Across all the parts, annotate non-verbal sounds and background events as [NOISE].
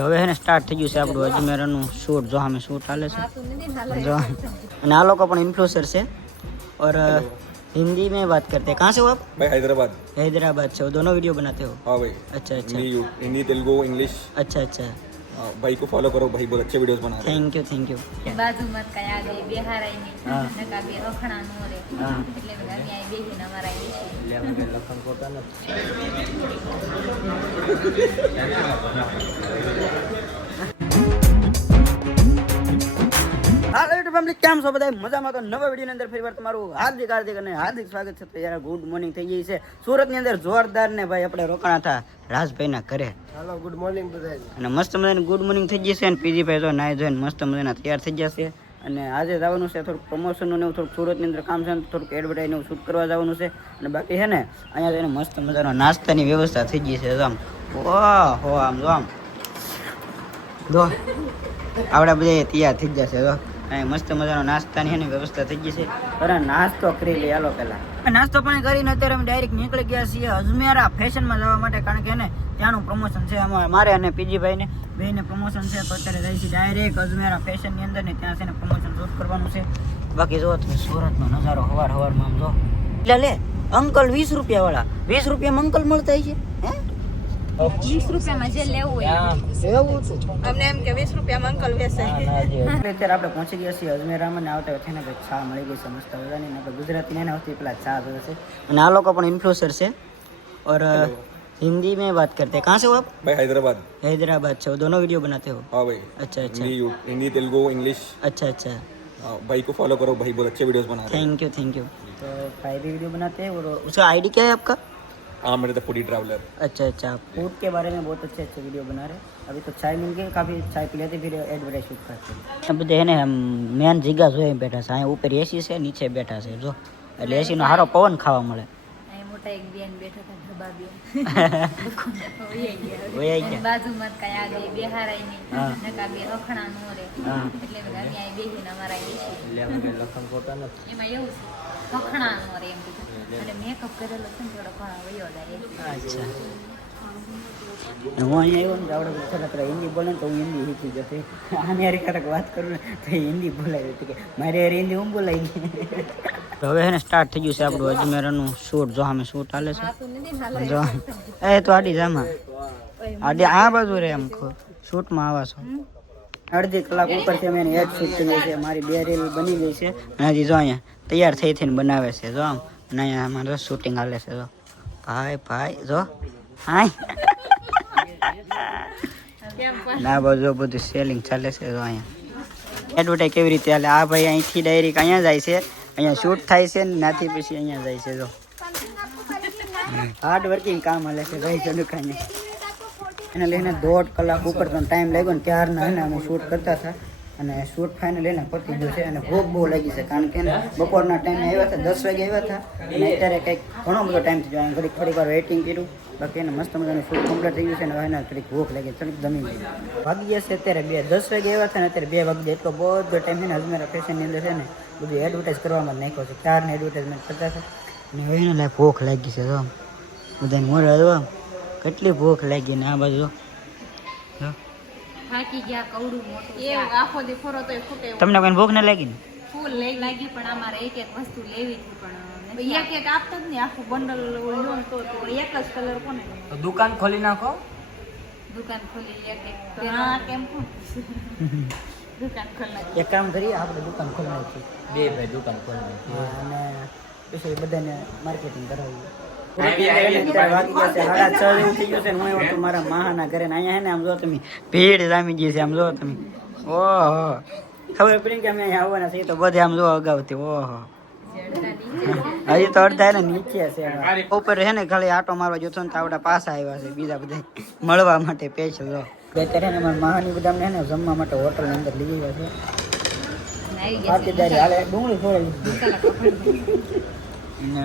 હવે હે ને સ્ટાર્ટ થઈ ગયું છે આપણું અજમેરનું શૂટ જો અમે શૂટ હાલે છે જો અને આ લોકો પણ ઇન્ફ્લુએન્સર છે और अ, हिंदी में बात करते हैं कहाँ से हो आप भाई हैदराबाद हैदराबाद से हो दोनों वीडियो बनाते हो हाँ भाई अच्छा अच्छा हिंदी हिंदी तेलुगु इंग्लिश अच्छा अच्छा हाँ, भाई को फॉलो करो भाई बहुत अच्छे वीडियोस बना रहे हैं થેન્ક યુ થેન્ક યુ બાજુમાં જ કાંઈ આગળ બેહારાય બધા અહીં બેસીને અમારા હાલો યુટ્યુબ ફેમિલી કેમ છો બધા મજામાં તો નવા વિડીયોની અંદર ફરીવાર તમારું હાર્દિક હાર્દિક અને હાર્દિક સ્વાગત છે. તો યાર ગુડ મોર્નિંગ થઈ ગઈ છે. સુરતની અંદર જોરદાર ને ભાઈ આપણે રોકાણા હતા રાજભાઈના ઘરે. હાલો ગુડ મોર્નિંગ બધા અને મસ્ત મજાની ગુડ મોર્નિંગ થઈ જશે અને પીજી ભાઈ તો નાઈ જોઈને મસ્ત મજાના તૈયાર થઈ જશે અને આજે જવાનું છે થોડુંક પ્રમોશનનું એવું, થોડુંક સુરતની અંદર કામ છે ને થોડુંક એડવર્ટાઈઝ એવું શૂટ કરવા જવાનું છે. અને બાકી છે ને, અહીંયા જઈને મસ્ત મજાનો નાસ્તાની વ્યવસ્થા થઈ ગઈ છે આમ. હો આમ જો આમ. જો આવડા બધા તૈયાર થઈ જશે જો. અહીં મસ્ત મજાનો નાસ્તાની એની વ્યવસ્થા થઈ ગઈ છે. અરે નાસ્તો કરી લઈએ હાલો પેલા. નાસ્તો પણ કરીને અત્યારે અમે ડાયરેક્ટ નીકળી ગયા છીએ અજમેરા ફેશનમાં જવા માટે, કારણ કે ને ત્યાંનું પ્રમોશન છે અમારે, મારે અને પીજીભાઈને. બેને પ્રમોશન છે, તો અત્યારે જાય છે ડાયરેક્ટ અજમેરા ફેશનની અંદર ને ત્યાં છે ને પ્રમોશન શૂટ કરવાનું છે. બાકી જો તમે સુરતનો નજારો હવાર હવારમાં આમ જો. એટલે લે, અંકલ વીસ રૂપિયા વાળા વીસ રૂપિયામાં અંકલ મળતા છે હે? વીસ રૂપિયામાં જે લેવું હોય એવું હતું અમને એમ કે વીસ રૂપિયામાં અંકલ વેસે એટલે અત્યારે આપણે પહોંચી ગયા છીએ અજમેરામાં ને આવતા છે ને ભાઈ ચા મળી ગઈ છે મસ્ત મજાની ને આપણે ગુજરાતી ને આવતી પેલા ચા જોવે છે અને આ લોકો પણ ઇન્ફ્લુએન્સર છે और अ, हिंदी में बात करते हैं कहाँ से हो आप भाई हैदराबाद हैदराबाद से हो दोनों वीडियो बनाते हो हाँ भाई अच्छा अच्छा हिंदी हिंदी तेलुगु इंग्लिश अच्छा अच्छा हाँ, भाई को फॉलो करो भाई बहुत अच्छे वीडियोस बना रहे हैं थैंक यू थैंक यू तो भाई भी वीडियो बनाते हैं और उसका आईडी क्या है आपका हाँ मेरे तो फूडी ट्रैवलर अच्छा अच्छा फूड के बारे में बहुत अच्छे अच्छे वीडियो बना रहे हैं अभी तो चाय मिल गई काफ़ी चाय पी लेते फिर एडवर्टाइज शूट करते हैं બધે એને મેન જીગા જોઈએ બેઠા છે અહીંયા ઉપર એસી છે નીચે બેઠા છે જો એટલે એસીનો સારો પવન ખાવા મળે અહીં મોટા એક બેન બેઠા હતા ઢબા બેન. [LAUGHS] બાજુમાં કઈ આગળ બેહારાય હા. નહીં નકા બે અખણા નો રે એટલે બધા અહીં બેસીને અમારા. એમાં એવું છે અખણા નો રે એમ કીધું. એટલે મેકઅપ કરેલો છે ને થોડો ઘણો વયો જાય હું અહીંયા આવ્યો ને તો આવડે પેલા હિન્દી બોલે ને તો હું હિન્દી શીખી જશે આને હારી ક્યારેક વાત કરું ને તો હિન્દી બોલાવી હતી કે મારી હારી હિન્દી હું બોલાવી હવે હે ને સ્ટાર્ટ થઈ ગયું છે આપણું અજમેરનું શૂટ. જો અમે શૂટ હાલે છે. જો. એ તો આડી જામાં આડી આ બાજુ રે એમ શૂટમાં આવા છો. અડધી કલાક ઉપરથી અમે એડ શૂટ કરીએ છીએ મારી બે રીલ બની ગઈ છે. અને હજી જો અહીંયા તૈયાર થઈ થઈને બનાવે છે. જો આમ. અને અહીંયા અમારે શૂટિંગ હાલે છે. જો. ભાઈ ભાઈ જો. ના બાજુ બધું સેલિંગ ચાલે છે જો અહીંયા. એડવર્ટાઈઝ કેવી રીતે હાલે? આ ભાઈ અહીંથી ડાયરેક્ટ અહીંયા જાય છે. અહીંયા શૂટ થાય છે ને નાથી પછી અહીંયા જાય છે જો. હાર્ડ વર્કિંગ કામ હાલે છે ભાઈ ચડુકાને એને લઈને દોઢ કલાક ઉપર તો ટાઈમ લાગ્યો ને ત્યારના એને અમે શૂટ કરતા હતા. અને શૂટ ફાઇનલ એને પતી ગયું છે અને ભૂખ બહુ લાગી છે. કારણ કે બપોરના ટાઈમે આવ્યા હતા, દસ વાગે આવ્યા હતા. અને અત્યારે કંઈક ઘણો બધો ટાઈમ થઈ ગયો ઘડીક થોડીક વાર વેઇટિંગ કર્યું. બાકી એને મસ્ત મજાનું શૂટ કમ્પ્લીટ થઈ ગયું છે અને એને થોડીક ભૂખ લાગી થોડીક જમી ગઈ. વાગી ગયા અત્યારે બે, દસ વાગે આવ્યા હતા ને અત્યારે બે વાગે એટલો બધો ટાઈમ છે ને અજમેરા ફેશનની અંદર છે ને બધું એડવર્ટાઇઝ કરવામાં નાખ્યો છે. ચારને એડવર્ટાઇઝમેન્ટ કરતા છે અને હવે એને લાઈ ભૂખ લાગી છે, જો. બધાને મોઢા જો કેટલી ભૂખ લાગી ને આ બાજુ, જો. થાકી ગયા કવડું મોટું એવું આખો દી ફરો તો ખૂટે. તમને કોઈ ભૂખ ન લાગી ને? ફૂલ લઈ લાગી પણ અમારે એક એક વસ્તુ લેવી હતી પણ એક એક આપતા જ નહીં આખું બંડલ લો તો તો એક જ કલર કોને? દુકાન ખોલી નાખો. દુકાન ખોલી એક એક હા. કેમ દુકાન ખોલી નાખી. એક કામ કરીએ આપણે દુકાન ખોલી નાખીએ. બે ભાઈ દુકાન ખોલી અને પછી બધાને માર્કેટિંગ કરાવીએ. મારા માહાના ઘરે અહીંયા હે ને આમ જો તમે ભીડ જામી ગઈ છે આમ જો તમે. ઓહો. ખબર પડી કે અમે અહીંયા આવવાના છીએ તો બધે આમ જો અગાઉથી ઓહો. હજી તો અડધા ને નીચે છે. ઉપર છે ને ખાલી આટો મારવા જોતો ને તો આવડા પાસા આવ્યા છે બીજા બધા મળવા માટે સ્પેશિયલ જો. અત્યારે ને મારા મહાની બધા ને જમવા માટે હોટલની અંદર લઈ ગયા છે. ડુંગળી ફોડે ને.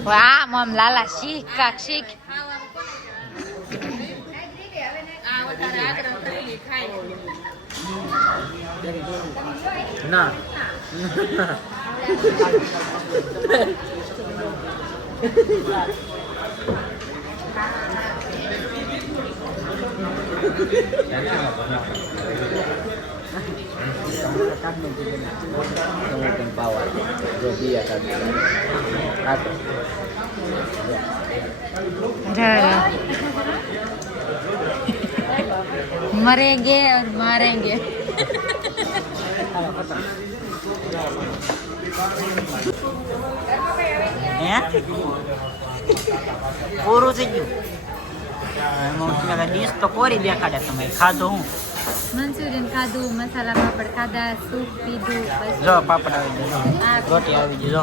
વાહ મમ લાલા શીખ કાક શીખ આ વધારે આગ્રહ કરી ખાય ના તમે પણ પાવા જો બીયા કાઢી આ તો મરેંગે और मारेंगे હે પૂરું થઈ ગયું એમાં તમે ડીશ તો કોરી દેખાડે તમે ખાધો હું મંચુરિયન ખાધું મસાલા પાપડ ખાધા સૂપ પીધું જો પાપડ આવી ગયો આ રોટી આવી ગઈ જો.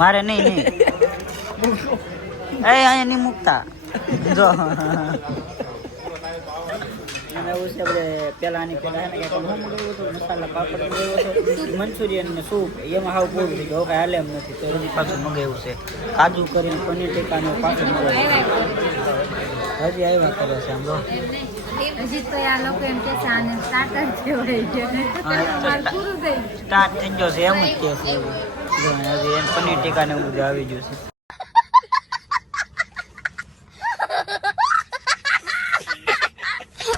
મારે નહીં નહીં. એ અહીંયા નહીં મૂકતા. જો. એમાં એવું છે આપણે પેલા આની પેલા કંઈક હું મંગાવ્યું હતું મસાલા પાપડ હતો મંચુરિયન ને સૂપ. એમાં હાવ પૂરું થઈ ગયું હવે હાલે એમ નથી. તો હજી પાછું મંગાવ્યું છે. કાજુ કરીને પનીર ટીકા ને પાછું મંગાવ્યું હજી આવ્યા કરે છે આમ હજી તો આ લોકો એમ કે છે આને સ્ટાર્ટર કહેવાય છે. પૂરું થઈ સ્ટાર્ટ થઈ ગયો છે એમ જ કે છે. હજી એને પનીર ટીકા ને બધું આવી ગયું છે.